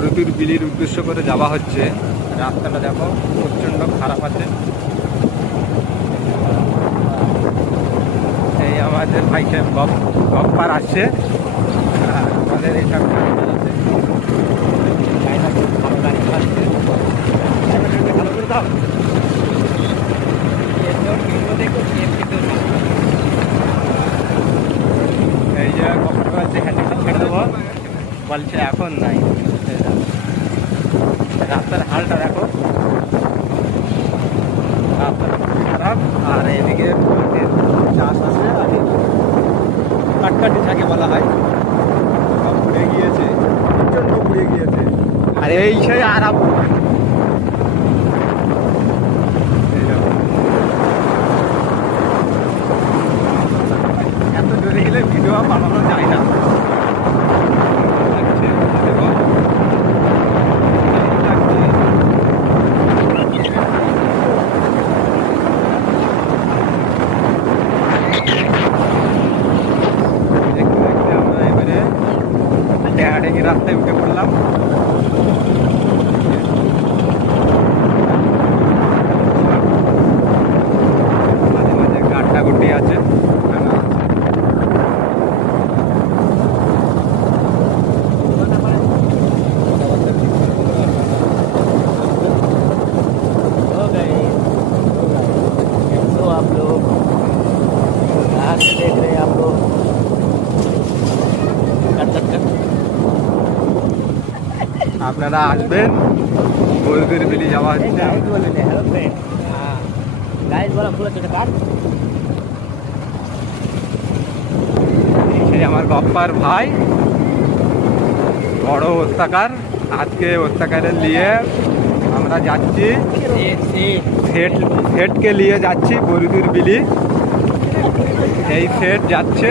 বরুতুর বিলির উদ্দেশ্য করে যাওয়া হচ্ছে। রাস্তাটা দেখো প্রচণ্ড খারাপ আছে। এই আমাদের ভাই সাহেব গপ্পার আসছে, আমাদের এই সব এই যে গপ্পার বলছে হ্যান্ডেল ছেড়ে দেবো, বলছে এখন নাই। রাস্তার হালটা দেখো, রাস্তাটা খুবই খারাপ। আর এদিকে চাষ আছে, আর কাটকাটি যাকে বলা হয় সব পুড়ে গিয়েছে, প্রচণ্ড পুড়ে গিয়েছে। আর এই সেই আরাম এত দূরে গেলে ভিডিও বানানো যায় না। ডেকে রাস্তায় উঠে পড়লাম। মাঝে মাঝে গাড্ডা গুড্ডি আছে। आप लोग कहाँ से देख रहे हैं आप लोग? আপনারা আসবেন, বরুতুর বিলি যাওয়া হচ্ছে। আমার গপ্পার ভাই বড় হত্যাকার, আজকে হত্যাকারের নিয়ে আমরা যাচ্ছি, সেটকে নিয়ে যাচ্ছি বরুতুর বিলি। এই সেট যাচ্ছে,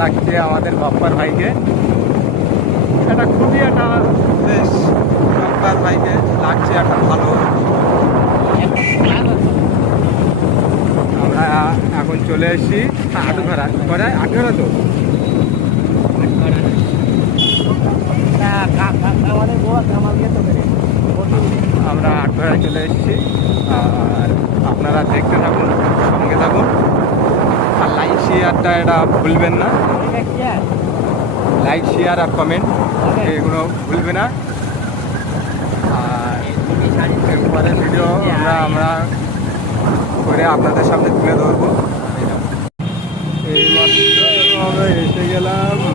লাগছে আমাদের গপ্পার ভাইকে। এটা খুবই একটা বেশ, গপ্পার ভাইকে লাগছে একটা ভালো। আমরা এখন চলে এসেছি আটঘরা, আটঘরা তো আমরা আটঘরায় চলে এসেছি। আর আপনারা দেখতে থাকুন, সঙ্গে থাকুন, আর লাইক শেয়ারটা এটা ভুলবেন না। লাইক শেয়ার আর কমেন্ট এগুলো ভুলবে না। আর পরের ভিডিও আমরা করে আপনাদের সামনে তুলে ধরবো। এই মাত্র আমরা এসে গেলাম